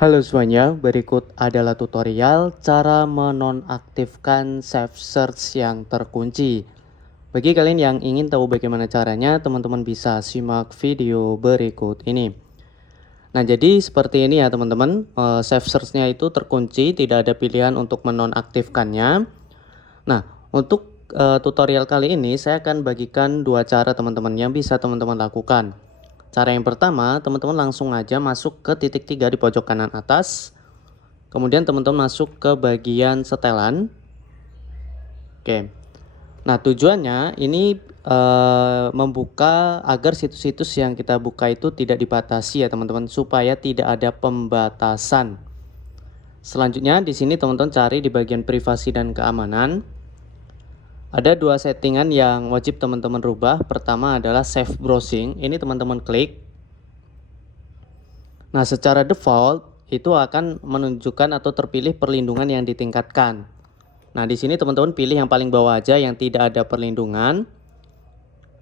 Halo semuanya, berikut adalah tutorial cara menonaktifkan Save Search yang terkunci. Bagi kalian yang ingin tahu bagaimana caranya, teman-teman bisa simak video berikut ini. Nah, jadi seperti ini ya teman-teman, Save Search-nya itu terkunci, tidak ada pilihan untuk menonaktifkannya. Nah, untuk tutorial kali ini saya akan bagikan dua cara teman-teman yang bisa teman-teman lakukan. Cara yang pertama, teman-teman langsung aja masuk ke titik 3 di pojok kanan atas. Kemudian teman-teman masuk ke bagian setelan. Oke. Nah, tujuannya ini membuka agar situs-situs yang kita buka itu tidak dibatasi ya teman-teman, supaya tidak ada pembatasan. Selanjutnya di sini teman-teman cari di bagian privasi dan keamanan. Ada dua settingan yang wajib teman-teman rubah. Pertama adalah save browsing. Ini teman-teman klik. Nah, secara default itu akan menunjukkan atau terpilih perlindungan yang ditingkatkan. Nah, di sini teman-teman pilih yang paling bawah aja yang tidak ada perlindungan.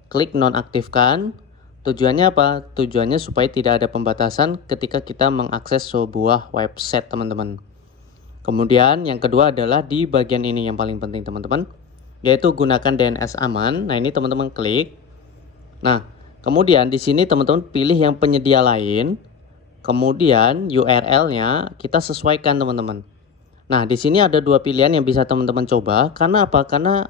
Klik nonaktifkan. Tujuannya apa? Tujuannya supaya tidak ada pembatasan ketika kita mengakses sebuah website, teman-teman. Kemudian yang kedua adalah di bagian ini yang paling penting, teman-teman, yaitu gunakan DNS aman. Nah, ini teman-teman klik. Nah, kemudian di sini teman-teman pilih yang penyedia lain. Kemudian URL-nya kita sesuaikan, teman-teman. Nah, di sini ada dua pilihan yang bisa teman-teman coba. Karena apa? Karena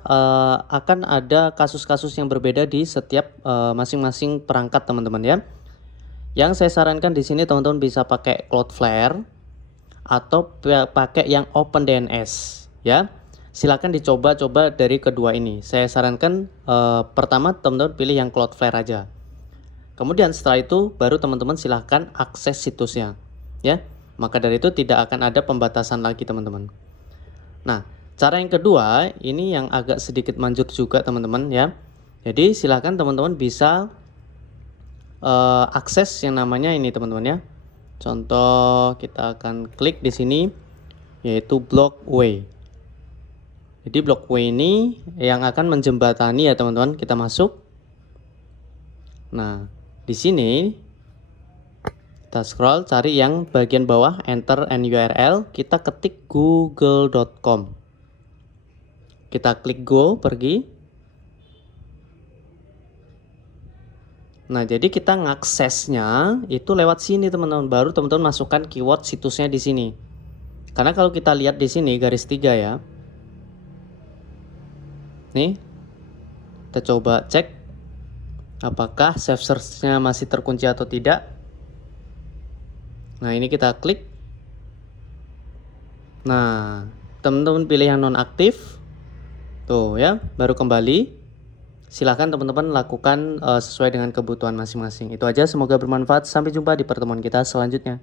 akan ada kasus-kasus yang berbeda di setiap masing-masing perangkat, teman-teman ya. Yang saya sarankan di sini teman-teman bisa pakai Cloudflare atau pakai yang OpenDNS ya. Silakan dicoba-coba dari kedua ini. Saya sarankan pertama teman-teman pilih yang Cloudflare aja. Kemudian setelah itu baru teman-teman silahkan akses situsnya ya. Maka dari itu tidak akan ada pembatasan lagi, teman-teman. Nah, cara yang kedua ini yang agak sedikit manjur juga, teman-teman ya. Jadi silahkan teman-teman bisa akses yang namanya ini, teman-teman ya. Contoh kita akan klik di sini yaitu Blockway. Jadi Blockway ini yang akan menjembatani ya teman-teman. Kita masuk. Nah, di sini kita scroll, cari yang bagian bawah, enter an URL, kita ketik google.com. Kita klik go, pergi. Nah, jadi kita ngaksesnya itu lewat sini, teman-teman. Baru teman-teman masukkan keyword situsnya di sini. Karena kalau kita lihat di sini garis 3 ya. Nih. Kita coba cek apakah save search-nya masih terkunci atau tidak. Nah, ini kita klik. Nah, teman-teman pilih yang nonaktif. Tuh ya, baru kembali. Silahkan teman-teman lakukan sesuai dengan kebutuhan masing-masing. Itu aja, semoga bermanfaat. Sampai jumpa di pertemuan kita selanjutnya.